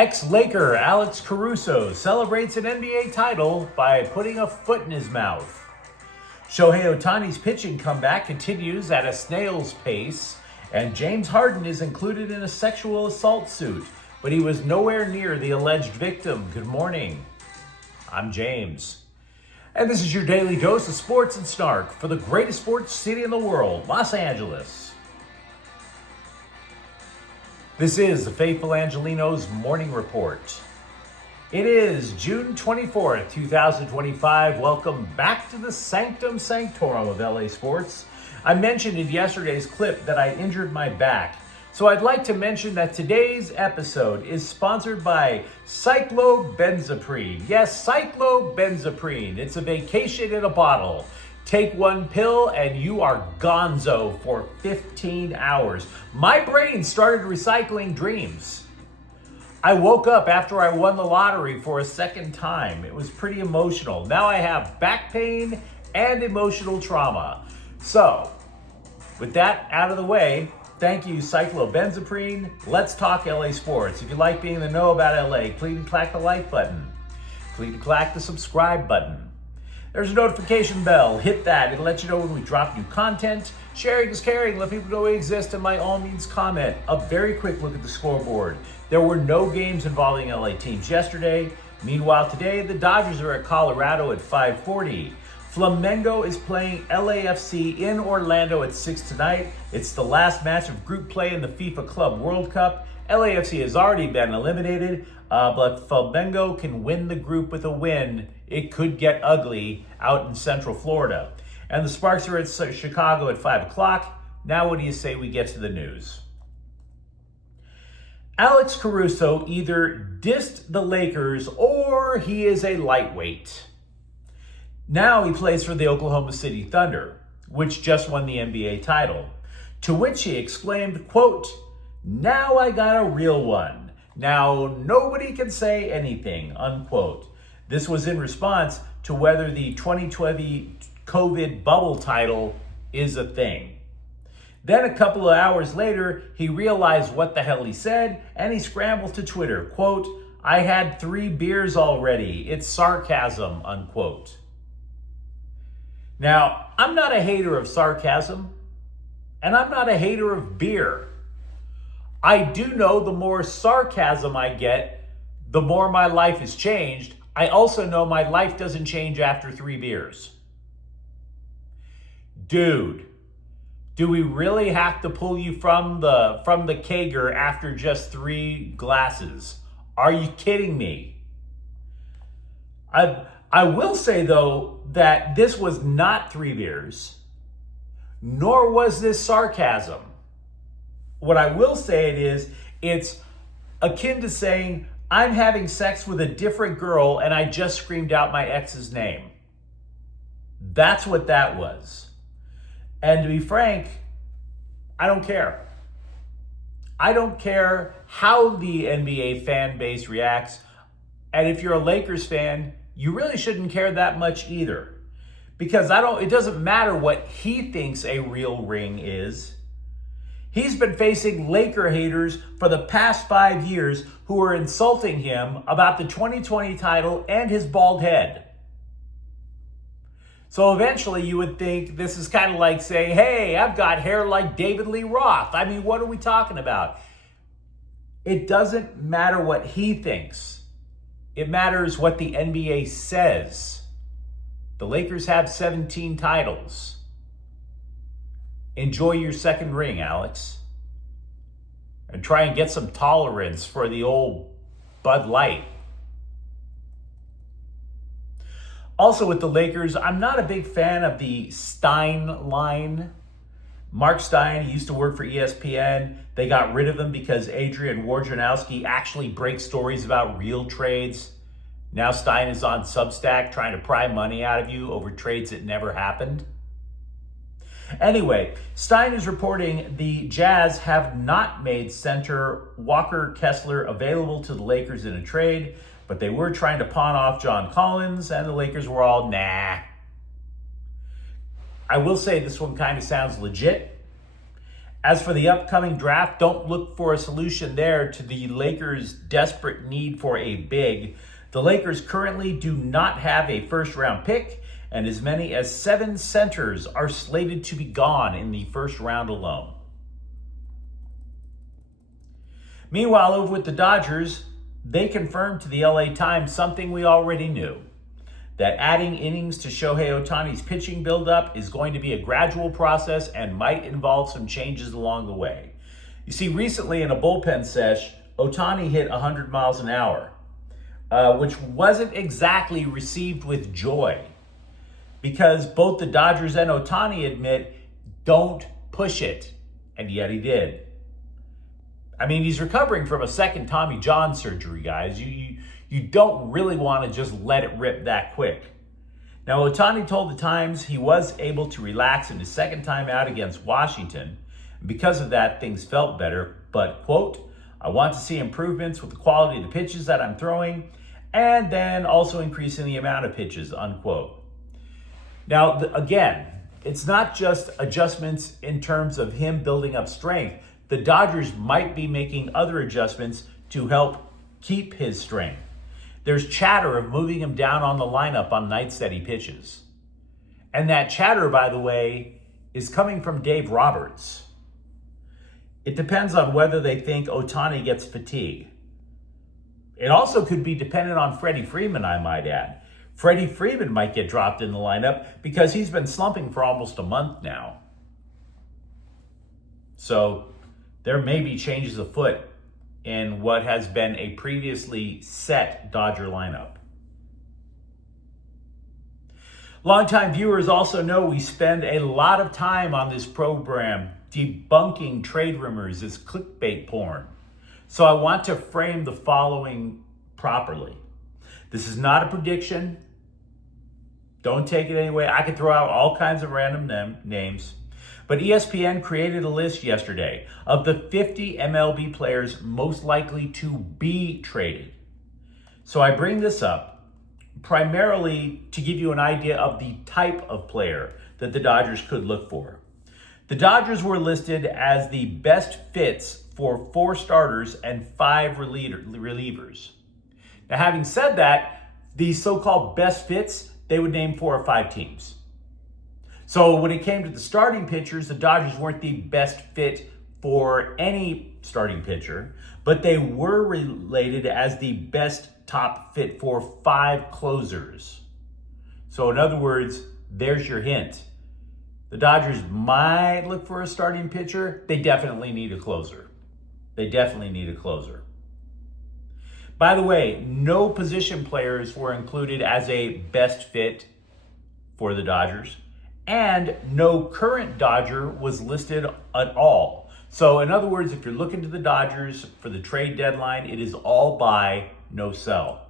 Ex-Laker Alex Caruso celebrates an NBA title by putting a foot in his mouth. Shohei Ohtani's pitching comeback continues at a snail's pace, and James Harden is included in a sexual assault suit, but he was nowhere near the alleged victim. Good morning. I'm James. And this is your daily dose of sports and snark for the greatest sports city in the world, Los Angeles. This is the Faithful Angelenos Morning Report. It is June 24th, 2025. Welcome back to the Sanctum Sanctorum of LA Sports. I mentioned in yesterday's clip that I injured my back. So I'd like to mention that today's episode is sponsored by cyclobenzaprine. Yes, cyclobenzaprine. It's a vacation in a bottle. Take one pill and you are gonzo for 15 hours. My brain started recycling dreams. I woke up after I won the lottery for a second time. It was pretty emotional. Now I have back pain and emotional trauma. So, with that out of the way, thank you, cyclobenzaprine. Let's talk LA sports. If you like being in the know about LA, click and clack the like button. Click and clack the subscribe button. There's a notification bell. Hit that. It'll let you know when we drop new content. Sharing is caring. Let people know we exist, and by all means comment. A very quick look at the scoreboard. There were no games involving LA teams yesterday. Meanwhile, today, the Dodgers are at Colorado at 5:40. Flamengo is playing LAFC in Orlando at 6 tonight. It's the last match of group play in the FIFA Club World Cup. LAFC has already been eliminated, but Flamengo can win the group with a win. It could get ugly out in Central Florida. And the Sparks are at Chicago at 5 o'clock. Now what do you say we get to the news? Alex Caruso either dissed the Lakers or he is a lightweight. Now he plays for the Oklahoma City Thunder, which just won the NBA title. To which he exclaimed, quote, "Now I got a real one. Now nobody can say anything," unquote. This was in response to whether the 2020 COVID bubble title is a thing. Then a couple of hours later, he realized what the hell he said, and he scrambled to Twitter, quote, "I had 3 beers already. It's sarcasm," unquote. Now, I'm not a hater of sarcasm, and I'm not a hater of beer. I do know the more sarcasm I get, the more my life has changed. I also know my life doesn't change after 3 beers. Dude, do we really have to pull you from the kegger after just 3 glasses? Are you kidding me? I will say, though, that this was not 3 beers, nor was this sarcasm. What I will say it's akin to saying, I'm having sex with a different girl and I just screamed out my ex's name. That's what that was. And to be frank, I don't care. I don't care how the NBA fan base reacts. And if you're a Lakers fan, you really shouldn't care that much either. Because it doesn't matter what he thinks a real ring is. He's been facing Laker haters for the past 5 years who are insulting him about the 2020 title and his bald head. So eventually you would think this is kind of like saying, hey, I've got hair like David Lee Roth. I mean, what are we talking about? It doesn't matter what he thinks. It matters what the NBA says. The Lakers have 17 titles. Enjoy your second ring, Alex. And try and get some tolerance for the old Bud Light. Also with the Lakers, I'm not a big fan of the Stein line. Mark Stein, he used to work for ESPN. They got rid of him because Adrian Wojnarowski actually breaks stories about real trades. Now Stein is on Substack trying to pry money out of you over trades that never happened. Anyway, Stein is reporting the Jazz have not made center Walker Kessler available to the Lakers in a trade, but they were trying to pawn off John Collins, and the Lakers were all, nah. I will say this one kind of sounds legit. As for the upcoming draft, don't look for a solution there to the Lakers' desperate need for a big. The Lakers currently do not have a first-round pick, and as many as 7 centers are slated to be gone in the first round alone. Meanwhile, over with the Dodgers, they confirmed to the LA Times something we already knew, that adding innings to Shohei Ohtani's pitching buildup is going to be a gradual process and might involve some changes along the way. You see, recently in a bullpen sesh, Ohtani hit 100 miles an hour, which wasn't exactly received with joy, because both the Dodgers and Ohtani admit, don't push it, and yet he did. I mean, he's recovering from a second Tommy John surgery, guys. You don't really want to just let it rip that quick. Now, Ohtani told the Times he was able to relax in his second time out against Washington. Because of that, things felt better. But, quote, I want to see improvements with the quality of the pitches that I'm throwing, and then also increasing the amount of pitches, unquote. Now, again, it's not just adjustments in terms of him building up strength. The Dodgers might be making other adjustments to help keep his strength. There's chatter of moving him down on the lineup on nights that he pitches. And that chatter, by the way, is coming from Dave Roberts. It depends on whether they think Ohtani gets fatigue. It also could be dependent on Freddie Freeman, I might add. Freddie Freeman might get dropped in the lineup because he's been slumping for almost a month now. So there may be changes afoot in what has been a previously set Dodger lineup. Longtime viewers also know we spend a lot of time on this program debunking trade rumors as clickbait porn. So I want to frame the following properly. This is not a prediction. Don't take it anyway. I could throw out all kinds of random names. But ESPN created a list yesterday of the 50 MLB players most likely to be traded. So I bring this up primarily to give you an idea of the type of player that the Dodgers could look for. The Dodgers were listed as the best fits for 4 starters and 5 relievers. Now, having said that, these so-called best fits, they would name 4 or 5 teams. So when it came to the starting pitchers, the Dodgers weren't the best fit for any starting pitcher, but they were related as the best top fit for 5 closers. So in other words, there's your hint. The Dodgers might look for a starting pitcher. They definitely need a closer. By the way, no position players were included as a best fit for the Dodgers. And no current Dodger was listed at all. So in other words, if you're looking to the Dodgers for the trade deadline, it is all buy, no sell.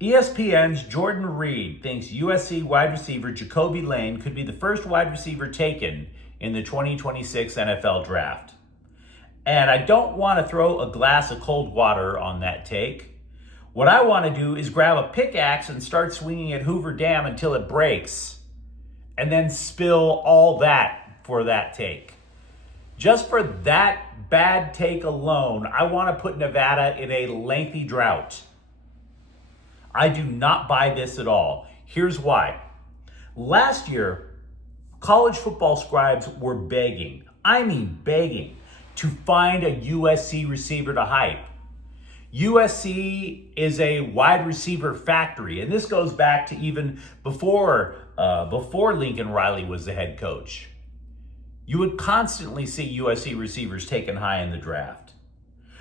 ESPN's Jordan Reed thinks USC wide receiver Jacobe Lane could be the first wide receiver taken in the 2026 NFL draft. And I don't want to throw a glass of cold water on that take. What I want to do is grab a pickaxe and start swinging at Hoover Dam until it breaks, and then spill all that for that take. Just for that bad take alone, I want to put Nevada in a lengthy drought. I do not buy this at all. Here's why. Last year, college football scribes were begging, to find a USC receiver to hype. USC is a wide receiver factory, and this goes back to even before Lincoln Riley was the head coach. You would constantly see USC receivers taken high in the draft.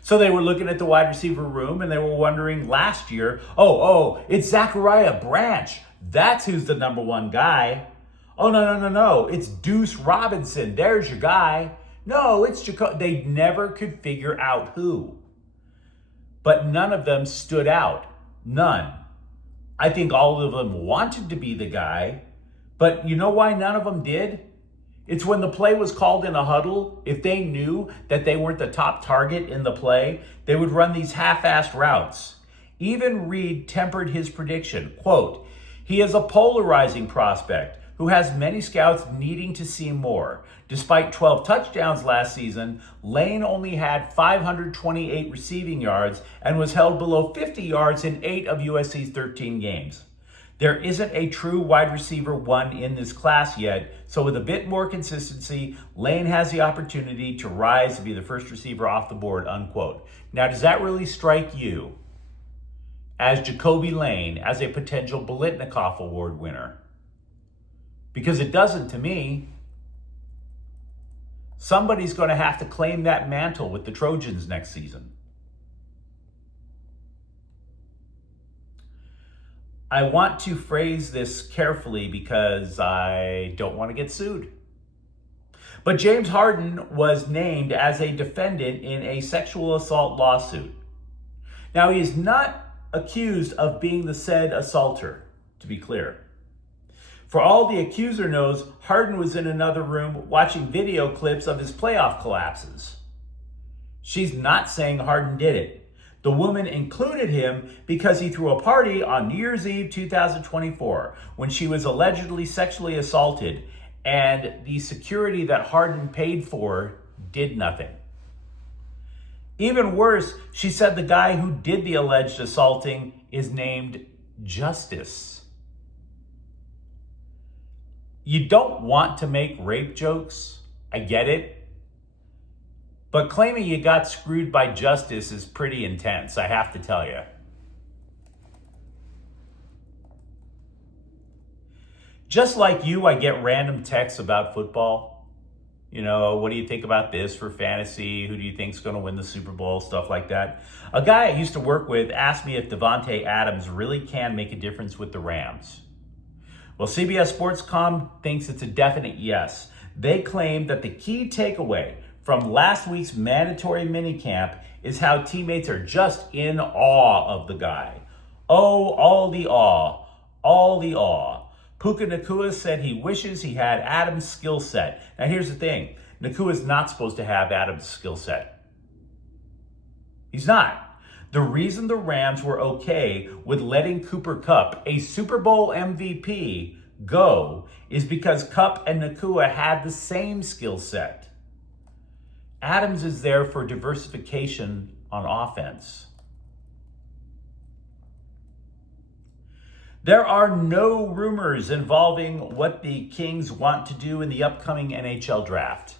So they were looking at the wide receiver room, and they were wondering last year, it's Zachariah Branch. That's who's the number 1 guy. Oh, no. It's Deuce Robinson. There's your guy. No, it's Jacoby. They never could figure out who. But none of them stood out. None. I think all of them wanted to be the guy, but you know why none of them did? It's when the play was called in a huddle, if they knew that they weren't the top target in the play, they would run these half-assed routes. Even Reed tempered his prediction. Quote, he is a polarizing prospect who has many scouts needing to see more. Despite 12 touchdowns last season, Lane only had 528 receiving yards and was held below 50 yards in 8 of USC's 13 games. There isn't a true wide receiver one in this class yet, so with a bit more consistency, Lane has the opportunity to rise to be the first receiver off the board, unquote. Now, does that really strike you as Jacobe Lane as a potential Biletnikoff Award winner? Because it doesn't to me. Somebody's going to have to claim that mantle with the Trojans next season. I want to phrase this carefully because I don't want to get sued. But James Harden was named as a defendant in a sexual assault lawsuit. Now, he is not accused of being the said assaulter, to be clear. For all the accuser knows, Harden was in another room watching video clips of his playoff collapses. She's not saying Harden did it. The woman included him because he threw a party on New Year's Eve 2024 when she was allegedly sexually assaulted, and the security that Harden paid for did nothing. Even worse, she said the guy who did the alleged assaulting is named Justice. You don't want to make rape jokes. I get it. But claiming you got screwed by Justice is pretty intense, I have to tell you. Just like you, I get random texts about football. You know, what do you think about this for fantasy? Who do you think's going to win the Super Bowl? Stuff like that. A guy I used to work with asked me if Devonte Adams really can make a difference with the Rams. Well, CBS Sports.com thinks it's a definite yes. They claim that the key takeaway from last week's mandatory minicamp is how teammates are just in awe of the guy. Oh, all the awe. All the awe. Puka Nacua said he wishes he had Adams' skill set. Now here's the thing. Nacua's not supposed to have Adams' skill set. He's not. The reason the Rams were okay with letting Cooper Kupp, a Super Bowl MVP, go is because Kupp and Nacua had the same skill set. Adams is there for diversification on offense. There are no rumors involving what the Kings want to do in the upcoming NHL draft.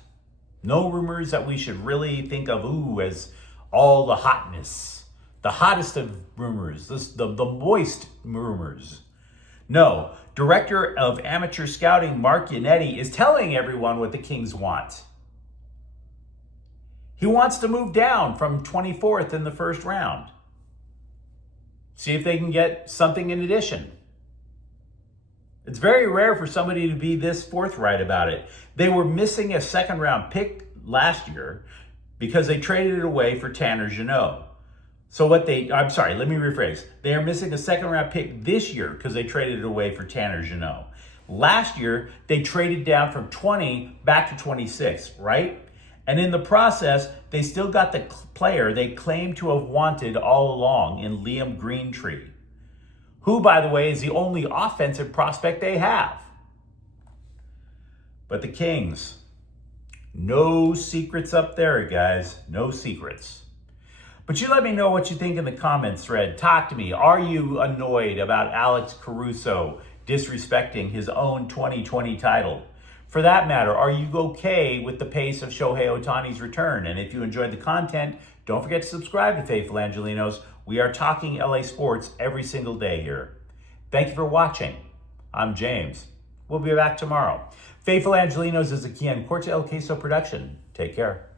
No rumors that we should really think of, as all the hotness. The hottest of rumors, the moist rumors. No, Director of Amateur Scouting Mark Yannetti is telling everyone what the Kings want. He wants to move down from 24th in the first round. See if they can get something in addition. It's very rare for somebody to be this forthright about it. They were missing a second round pick last year because they traded it away for Tanner Jeannot. Let me rephrase. They are missing a second round pick this year because they traded it away for Tanner Jeannot. Last year, they traded down from 20 back to 26, right? And in the process, they still got the player they claimed to have wanted all along in Liam Greentree, who, by the way, is the only offensive prospect they have. But the Kings, no secrets up there, guys. No secrets. But you let me know what you think in the comments thread. Talk to me. Are you annoyed about Alex Caruso disrespecting his own 2020 title? For that matter, are you okay with the pace of Shohei Ohtani's return? And if you enjoyed the content, don't forget to subscribe to Faithful Angelenos. We are talking LA sports every single day here. Thank you for watching. I'm James. We'll be back tomorrow. Faithful Angelenos is a Kian Corte El Queso production. Take care.